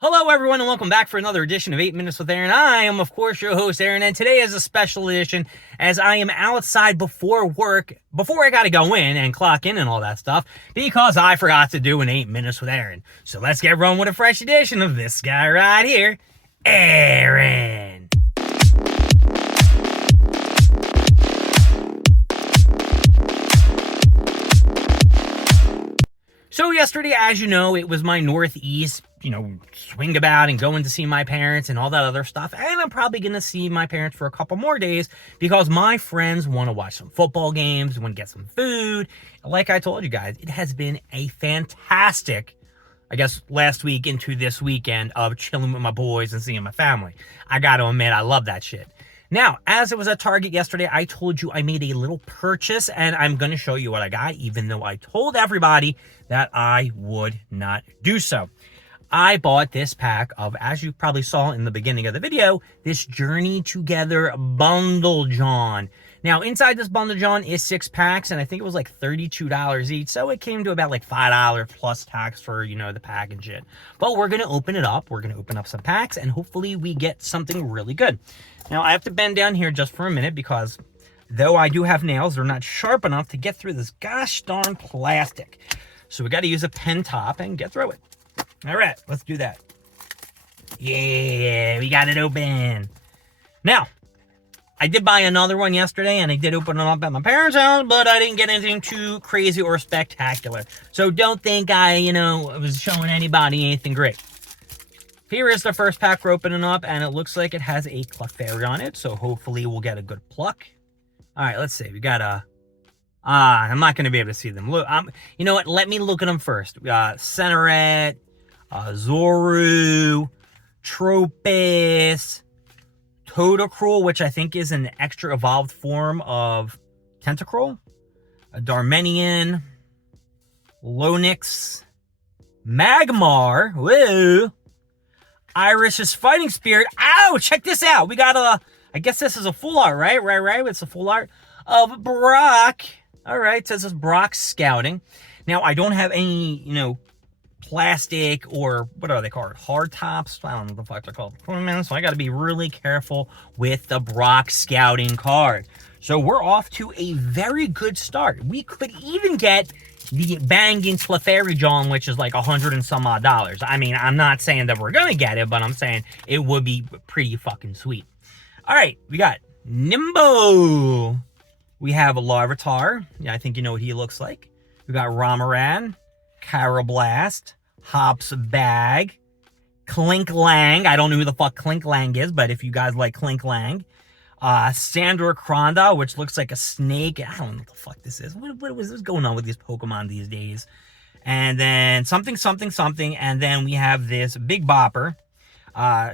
Hello, everyone, and welcome back for another edition of 8 Minutes with Aaron. I am, of course, your host, Aaron, and today is a special edition as I am outside before work, before I got to go in and clock in and all that stuff, because I forgot to do an 8 Minutes with Aaron. So let's get rolling with a fresh edition of this guy right here, Aaron. So yesterday, as you know, it was my Northeast, swing about and going to see my parents and all that other stuff. And I'm probably going to see my parents for a couple more days because my friends want to watch some football games, want to get some food. Like I told you guys, it has been a fantastic, last week into this weekend of chilling with my boys and seeing my family. I got to admit, I love that shit. Now, as it was at Target yesterday, I told you I made a little purchase, and I'm going to show you what I got, even though I told everybody that I would not do so. I bought this pack of, as you probably saw in the beginning of the video, this Journey Together Bundle John. Now, inside this Bundle John is 6 packs, and I think it was like $32 each, so it came to about like $5 plus tax for, the pack and shit. But we're going to open it up. We're going to open up some packs, and hopefully we get something really good. Now, I have to bend down here just for a minute because though I do have nails, they're not sharp enough to get through this gosh darn plastic. So we got to use a pen top and get through it. All right, let's do that. Yeah, we got it open. Now, I did buy another one yesterday, and I did open it up at my parents' house, but I didn't get anything too crazy or spectacular. So don't think I, was showing anybody anything great. Here is the first pack we're opening up, and it looks like it has a Clefairy on it, so hopefully we'll get a good pluck. All right, let's see. We got a... I'm not going to be able to see them. Look, you know what? Let me look at them first. We got Centeret, Zoru, Tropus, Totocruel, which I think is an extra evolved form of Tentacruel, a Darmanian, Lonix, Magmar, woo, Irish's Fighting Spirit. Ow, check this out. We got I guess this is a full art, right? Right. It's a full art of Brock. All right, so this is Brock Scouting. Now, I don't have any, plastic or what are they called? Hard tops? I don't know what the fuck they're called. So I got to be really careful with the Brock Scouting card. So we're off to a very good start. We could even get the banging Clefairy John, which is like $100 and some odd. I mean, I'm not saying that we're going to get it, but I'm saying it would be pretty fucking sweet. All right, we got Nimbo. We have a Larvitar. Yeah, I think you know what he looks like. We got Ramaran, Carablast, Hops Bag, Klinklang. I don't know who the fuck Klinklang is, but if you guys like Klinklang. Sandra Cronda, which looks like a snake. I don't know what the fuck this is. What was this going on with these Pokemon these days? And then something. And then we have this Big Bopper.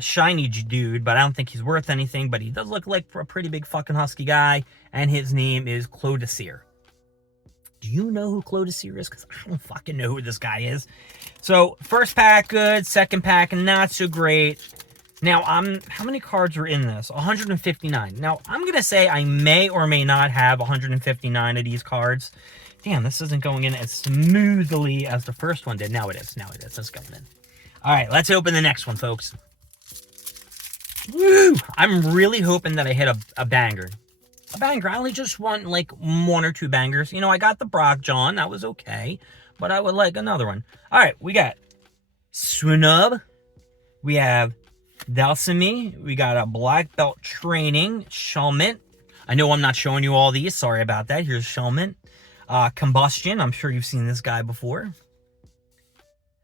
Shiny dude, but I don't think he's worth anything, but he does look like a pretty big fucking husky guy, and his name is Clodicere. Do you know who Clodicere is? Because I don't fucking know who this guy is. So, first pack, good. Second pack, not so great. Now, how many cards are in this? 159. Now, I'm going to say I may or may not have 159 of these cards. Damn, this isn't going in as smoothly as the first one did. Now it is. It's going in. All right, let's open the next one, folks. Woo! I'm really hoping that I hit a banger. A banger. I only just want like 1 or 2 bangers. I got the Brock John. That was okay. But I would like another one. All right, we got Swinub. We have Delsemy. We got a Black Belt Training. Shelmet. I know I'm not showing you all these. Sorry about that. Here's Shelmet. Combustion. I'm sure you've seen this guy before.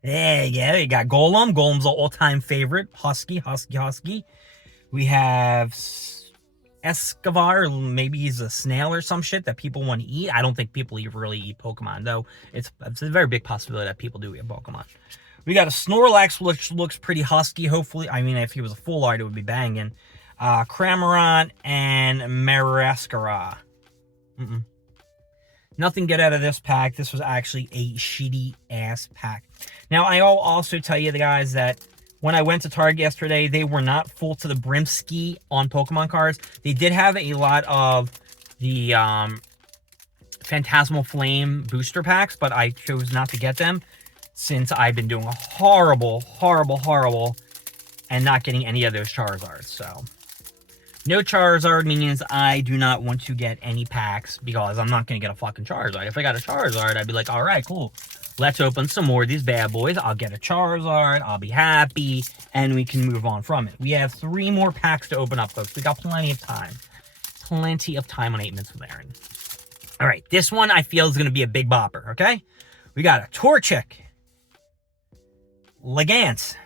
There you go. You got Golem. Golem's an all-time favorite. Husky. We have Escobar. Maybe he's a snail or some shit that people want to eat. I don't think people really eat Pokemon, though. It's a very big possibility that people do eat Pokemon. We got a Snorlax, which looks pretty husky, hopefully. I mean, if he was a full art, it would be banging. Cramorant and Marascara. Nothing good out of this pack. This was actually a shitty-ass pack. Now, I'll also tell you, the guys, that when I went to Target yesterday, they were not full to the brimski on Pokemon cards. They did have a lot of the Phantasmal Flame booster packs, but I chose not to get them. since I've been doing a horrible and not getting any of those Charizards. So no Charizard means I do not want to get any packs because I'm not going to get a fucking Charizard. If I got a Charizard, I'd be like, all right, cool. Let's open some more of these bad boys. I'll get a Charizard. I'll be happy. And we can move on from it. We have 3 more packs to open up, folks. We got plenty of time. Plenty of time on 8 Minutes with Aaron. All right. This one I feel is going to be a big bopper, okay? We got a Torchic. Legant.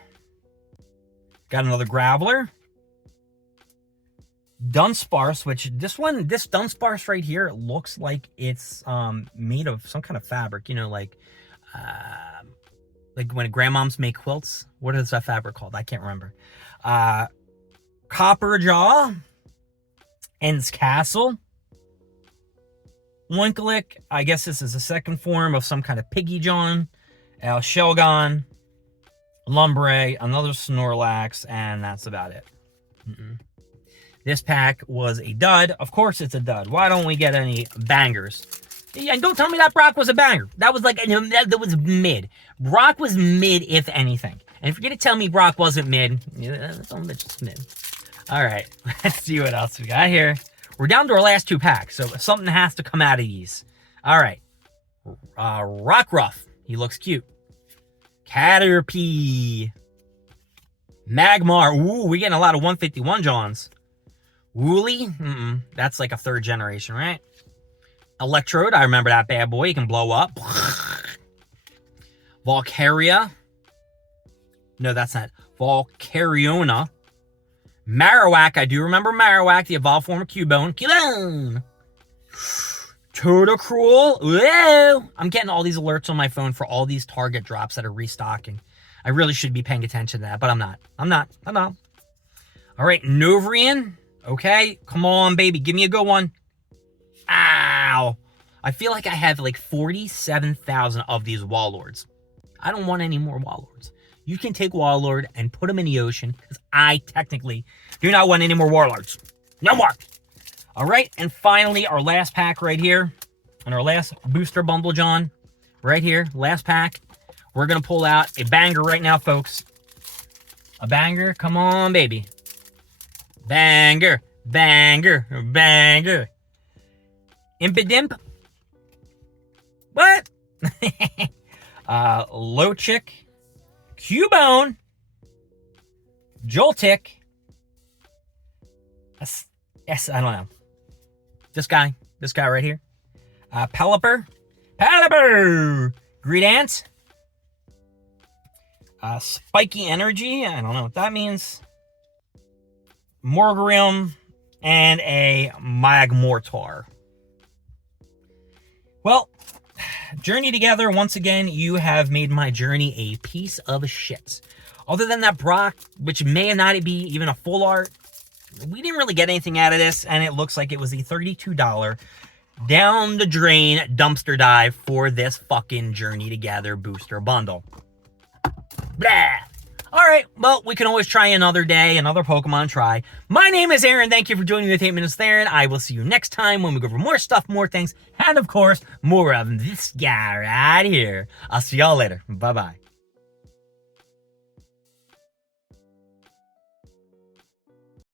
Got another Graveler. Dunsparce, which this Dunsparce right here looks like it's made of some kind of fabric, you know, like when grandmoms make quilts. What is that fabric called? I can't remember. Copperjaw, Ents Castle, Winklick. I guess this is a second form of some kind of Pidgeot. Shelgon, Lumbre, another Snorlax, and that's about it. This pack was a dud. Of course it's a dud. Why don't we get any bangers? And don't tell me that Brock was a banger. That was like, that was mid. Brock was mid, if anything. And if you're going to tell me Brock wasn't mid, that's only just mid. All right, let's see what else we got here. We're down to our last 2 packs, so something has to come out of these. All right. Rockruff. He looks cute. Caterpie. Magmar. Ooh, we're getting a lot of 151 Johns. Wooly. That's like a 3rd generation, right? Electrode. I remember that bad boy. He can blow up. Volcaria. No, that's not. Volcariona. Marowak. I do remember Marowak, the evolved form of Cubone. Cubone. Totocruel. Whoa. I'm getting all these alerts on my phone for all these Target drops that are restocking. I really should be paying attention to that, but I'm not. All right, Novrian. Okay, come on, baby. Give me a good one. Ow. I feel like I have like 47,000 of these Warlords. I don't want any more Warlords. You can take Warlord and put them in the ocean because I technically do not want any more Warlords. No more. All right, and finally, our last pack right here. And our last booster bundle, John. Right here, last pack. We're going to pull out a banger right now, folks. A banger. Come on, baby. Banger. Banger. Banger. Impidimp. What? Lochic. Cubone. Joltik. Yes, I don't know. This guy right here. Pelipper. Greedance. Spiky Energy. I don't know what that means. Morgrium. And a Magmortar. Well, Journey Together, once again, you have made my journey a piece of shit. Other than that Brock, which may not be even a full art, we didn't really get anything out of this, and it looks like it was a $32 down the drain dumpster dive for this fucking Journey Together booster bundle. Blah! Alright, well, we can always try another day, another Pokemon try. My name is Aaron. Thank you for joining me with 8 Minutes with Aaron. I will see you next time when we go over more stuff, more things, and of course, more of this guy right here. I'll see y'all later. Bye-bye.